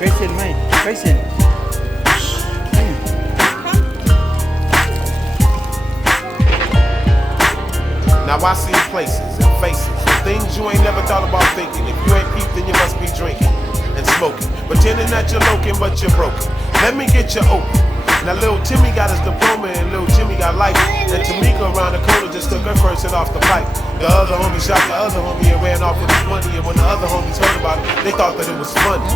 कैसे mai? कैसे? Now I see places and faces, things you ain't never thought about thinking. If you ain't peeped, then you must be drinking and smoking, pretending that you're loking, but you're broken. Let me get you open. Now little Timmy got his diploma and little Jimmy got life. And Tamika around the corner just took her first hit off the pipe. The other homie shot the other homie and ran off with his money. And when the other homies heard about it, they thought that it was funny.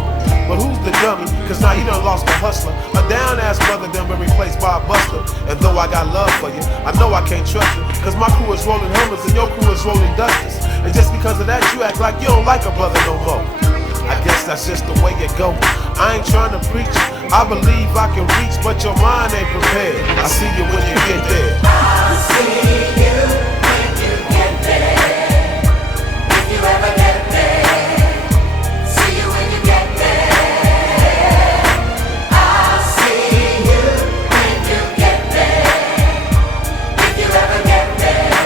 But who's the dummy? Cause now he done lost a hustler. A down-ass brother done been replaced by a buster. And though I got love for you, I know I can't trust you. Cause my crew is rolling Hummers and your crew is rolling Dusters. And just because of that, you act like you don't like a brother no more. I guess that's just the way it go. I ain't trying to preach, I believe I can reach, but your mind ain't prepared. I see you when you get there. I'll see you when you get there. If you ever get there. See you when you get there. I'll see you when you get there. If you ever get there.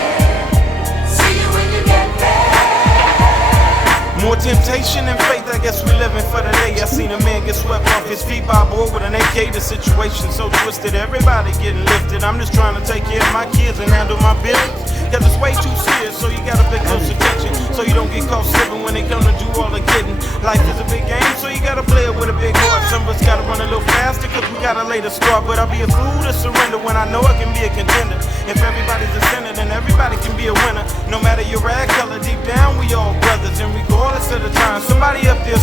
See you when you get there. More temptation and faith, I guess we living for the day. I seen a man get swept off his feet by a boy with an AK. The situation so twisted, everybody getting lifted. I'm just trying to take care of my kids and handle my business. Cause it's way too serious, so you gotta pay close attention. So you don't get caught slipping when they come to do all the kidding. Life is a big game, so you gotta play it with a big heart. Some of us gotta run a little faster, cause we gotta lay the start. But I'll be a fool to surrender when I know I can be a contender. If everybody's a sinner, then everybody can be a winner. No matter your rag color, deep down we all brothers. And regardless of the time, somebody up there